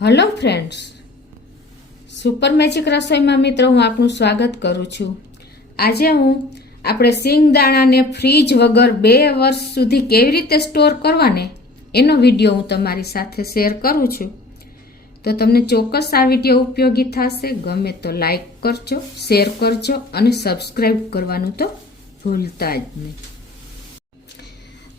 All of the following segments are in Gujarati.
હેલો ફ્રેન્ડ્સ, સુપર મેજિક રસોઈમાં મિત્રો હું આપનું સ્વાગત કરું છું। આજે હું આપણે સિંગદાણાને ફ્રીજ વગર 2 વર્ષ સુધી કેવી રીતે સ્ટોર કરવાને એનો વિડીયો હું તમારી સાથે શેર કરું છું। તો તમને ચોક્કસ આ વિડીયો ઉપયોગી થશે। ગમે તો લાઈક કરજો, શેર કરજો અને સબસ્ક્રાઈબ કરવાનું તો ભૂલતા જ નહીં।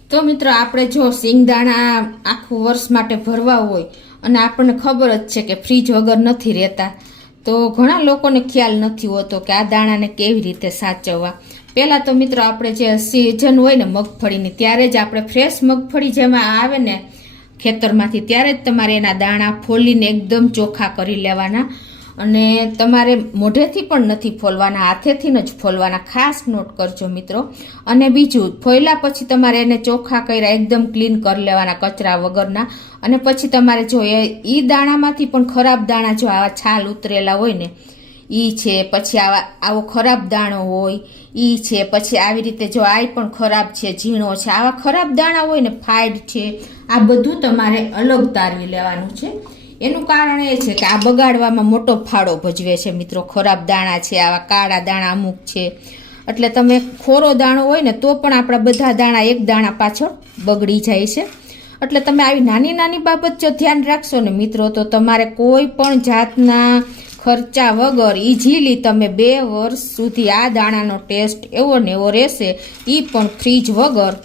તો મિત્રો આપણે જો સિંગદાણા આખું વર્ષ માટે ભરવા હોય અને આપણને ખબર જ છે કે ફ્રીજ વગર નથી રહેતા, તો ઘણા લોકોને ખ્યાલ નથી હોતો કે આ દાણાને કેવી રીતે સાચવવા। પહેલાં તો મિત્રો આપણે જે સિઝન હોય ને મગફળીની, ત્યારે જ આપણે ફ્રેશ મગફળી જેમાં આવે ને ખેતરમાંથી, ત્યારે જ તમારે એના દાણા ફોલીને એકદમ ચોખ્ખા કરી લેવાના અને તમારે મોઢેથી પણ નથી ફોલવાના, હાથેથી જ ફોલવાના। ખાસ નોટ કરજો મિત્રો। અને બીજું, ફોલ્યા પછી તમારે એને ચોખ્ખા કર્યા એકદમ ક્લીન કરી લેવાના કચરા વગરના। અને પછી તમારે જો એ દાણામાંથી પણ ખરાબ દાણા જો આવા છાલ ઉતરેલા હોય ને એ છે, પછી આવો ખરાબ દાણો હોય એ છે, પછી આવી રીતે જો આ પણ ખરાબ છે, ઝીણો છે, આવા ખરાબ દાણા હોય ને ફાઈડ છે, આ બધું તમારે અલગ તારવી લેવાનું છે। એનું કારણ એ છે કે આ બગાડવામાં મોટો ફાળો ભજવે છે મિત્રો। ખરાબ દાણા છે, આવા કાળા દાણા અમુક છે, એટલે તમે ખોરો દાણો હોય ને તો પણ આપણા બધા દાણા એક દાણા પાછળ બગડી જાય છે। એટલે તમે આવી નાની નાની બાબત જો ધ્યાન રાખશો ને મિત્રો, તો તમારે કોઈ પણ જાતના ખર્ચા વગર ઇઝીલી તમે 2 વર્ષ સુધી આ દાણાનો ટેસ્ટ એવો ને એવો રહેશે, એ પણ ફ્રીજ વગર।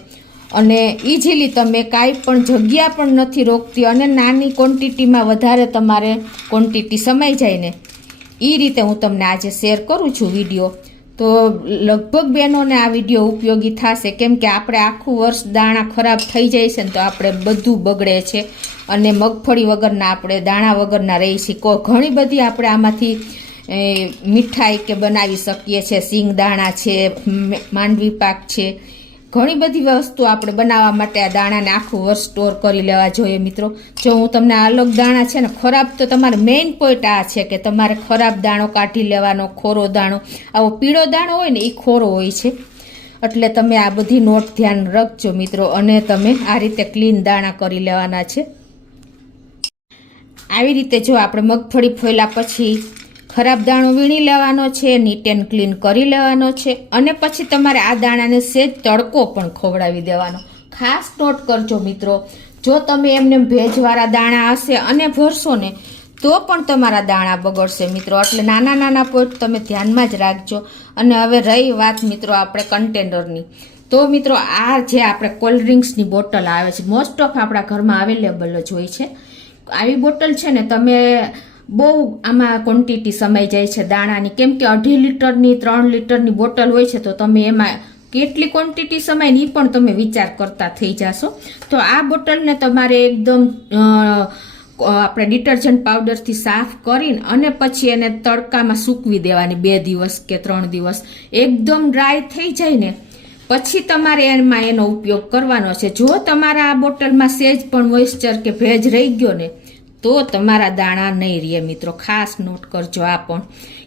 અને ઇઝીલી તમે કાંઈ પણ જગ્યા પણ નથી રોકતી અને નાની ક્વોન્ટિટીમાં વધારે તમારે ક્વોન્ટિટી સમાઈ જાય ને એ રીતે હું તમને આજે શેર કરું છું વિડીયો। તો લગભગ બહેનોને આ વિડીયો ઉપયોગી થશે, કેમ કે આપણે આખું વર્ષ દાણા ખરાબ થઈ જાય છે ને તો આપણે બધું બગડે છે અને મગફળી વગરના આપણે દાણા વગરના રહી છીએ। ઘણી બધી આપણે આમાંથી મીઠાઈ કે બનાવી શકીએ છીએ, સિંગદાણા છે, માંડવી પાક છે, ઘણી બધી વસ્તુ આપણે બનાવવા માટે આ દાણાને આખું વર્ષ સ્ટોર કરી લેવા જોઈએ મિત્રો। જો હું તમને આ અલગ દાણા છે ને ખરાબ, તો તમારે મેઇન પોઈન્ટ આ છે કે તમારે ખરાબ દાણો કાઢી લેવાનો, ખોરો દાણો, આવો પીળો દાણો હોય ને એ ખોરો હોય છે, એટલે તમે આ બધી નોટ ધ્યાન રાખજો મિત્રો। અને તમે આ રીતે ક્લીન દાણા કરી લેવાના છે। આવી રીતે જો આપણે મગફળી ફોલ્યા પછી ખરાબ દાણો વીણી લેવાનો છે, નીટ એન્ડ ક્લીન કરી લેવાનો છે અને પછી તમારે આ દાણાને સહેજ તડકો પણ ખવડાવી દેવાનો। ખાસ નોટ કરજો મિત્રો, જો તમે એમને ભેજવાળા દાણા હશે અને ભરશો ને તો પણ તમારા દાણા બગડશે મિત્રો। એટલે નાના નાના પોઈન્ટ તમે ધ્યાનમાં જ રાખજો। અને હવે રહી વાત મિત્રો આપણે કન્ટેનરની, તો મિત્રો આ જે આપણે કોલ્ડ ડ્રિંક્સની બોટલ આવે છે, મોસ્ટ ઓફ આપણા ઘરમાં અવેલેબલ જ હોય છે। આવી બોટલ છે ને તમે બહુ આમાં ક્વોન્ટિટી સમાઈ જાય છે દાણાની, કેમ કે 2.5 લીટરની 3 લીટરની બોટલ હોય છે, તો તમે એમાં કેટલી ક્વોન્ટિટી સમાય ને એ પણ તમે વિચાર કરતા થઈ જશો। તો આ બોટલને તમારે એકદમ આપણે ડિટર્જન્ટ પાવડરથી સાફ કરીને અને પછી એને તડકામાં સૂકવી દેવાની 2 દિવસ કે 3 દિવસ, એકદમ ડ્રાય થઈ જાય ને પછી તમારે એમાં એનો ઉપયોગ કરવાનો છે। જો તમારા આ બોટલમાં સહેજ પણ મોઇસ્ચર કે ભેજ રહી ગયો ને તો તમારા દાણા નહીં રહે મિત્રો। ખાસ નોટ કરજો આ પણ,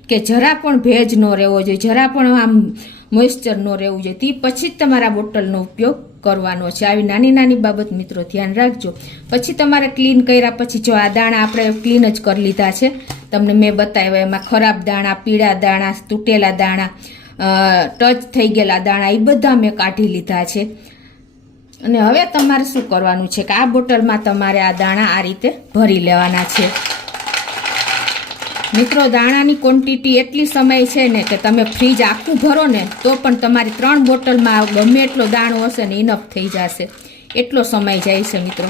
કે જરા પણ ભેજ ન રહેવો જોઈએ, જરા પણ આમ મોઇસ્ચર ન રહેવું જોઈએ, તે પછી જ તમારા બોટલનો ઉપયોગ કરવાનો છે। આવી નાની નાની બાબત મિત્રો ધ્યાન રાખજો। પછી તમારે ક્લીન કર્યા પછી જો આ દાણા આપણે ક્લીન જ કરી લીધા છે, તમને મેં બતાવ્યા, એમાં ખરાબ દાણા, પીળા દાણા, તૂટેલા દાણા, ટચ થઈ ગયેલા દાણા એ બધા મેં કાઢી લીધા છે। અને હવે તમારે શું કરવાનું છે કે આ બોટલમાં તમારે આ દાણા આ રીતે ભરી લેવાના છે મિત્રો। દાણાની ક્વોન્ટિટી એટલી સમય છે ને કે તમે ફ્રીજ આખું ભરો ને તો પણ તમારી 3 બોટલમાં ગમે એટલો દાણો હશે ને ઇનફ થઈ જશે, એટલો સમય જાય છે મિત્રો।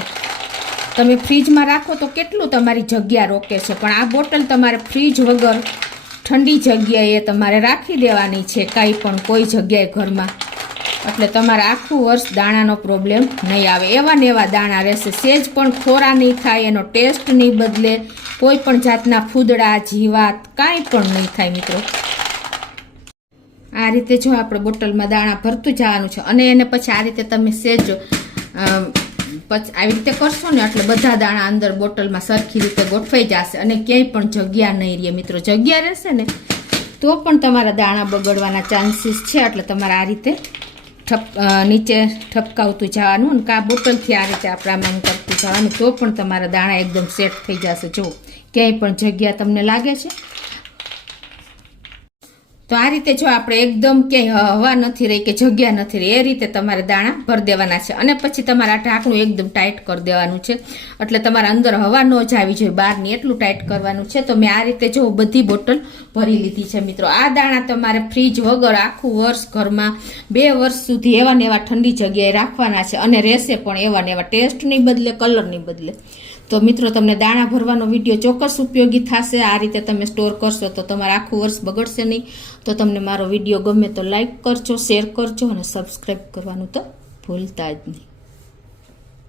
તમે ફ્રીજમાં રાખો તો કેટલું તમારી જગ્યા રોકે છે, પણ આ બોટલ તમારે ફ્રીજ વગર ઠંડી જગ્યાએ તમારે રાખી દેવાની છે, કાંઈ પણ કોઈ જગ્યાએ ઘરમાં, એટલે તમારે આખું વર્ષ દાણાનો પ્રોબ્લેમ નહીં આવે। એવા ને એવા દાણા રહેશે, સહેજ પણ ખોરા નહીં થાય, એનો ટેસ્ટ નહીં બદલે, કોઈ પણ જાતના ફૂદડા, જીવાત કાંઈ પણ નહીં થાય મિત્રો। આ રીતે જો આપણે બોટલમાં દાણા ભરતું જવાનું છે અને એને પછી આ રીતે તમે સહેજ પછી આવી રીતે કરશો ને એટલે બધા દાણા અંદર બોટલમાં સરખી રીતે ગોઠવાઈ જશે અને ક્યાંય પણ જગ્યા નહીં રહે મિત્રો। જગ્યા રહેશે ને તો પણ તમારા દાણા બગડવાના ચાન્સીસ છે, એટલે તમારે આ રીતે નીચે ઠપકાવતું જવાનું અને કા બોટલથી આ રીતે આપણે આમ કરતું જવાનું, તો પણ તમારા દાણા એકદમ સેટ થઈ જશે. જો ક્યાંય પણ જગ્યા તમને લાગે છે તો આ રીતે જો આપણે એકદમ ક્યાંય હવા નથી રહી કે જગ્યા નથી રહી, એ રીતે તમારે દાણા ભરી દેવાના છે. અને પછી તમારે આ ઢાંકણું એકદમ ટાઈટ કરી દેવાનું છે, એટલે તમારા અંદર હવા ન જ આવી જોઈએ બહારની, એટલું ટાઈટ કરવાનું છે. તો મેં આ રીતે જો બધી બોટલ ભરી લીધી છે મિત્રો. આ દાણા તમારે ફ્રીજ વગર આખું વર્ષ ઘરમાં 2 વર્ષ સુધી એવા ને એવા ઠંડી જગ્યાએ રાખવાના છે, અને રહેશે પણ એવા ને એવા, ટેસ્ટ નહીં બદલે, કલર નહીં બદલે. તો મિત્રો તમને દાણા ભરવાનો વિડીયો ચોક્કસ ઉપયોગી થશે. આ રીતે તમે સ્ટોર કરશો તો તમારે આખું વર્ષ બગડશે નહીં. તો તમને મારો વિડીયો ગમે તો લાઈક કરજો, શેર કરજો અને સબસ્ક્રાઈબ કરવાનું તો ભૂલતા જ નહીં.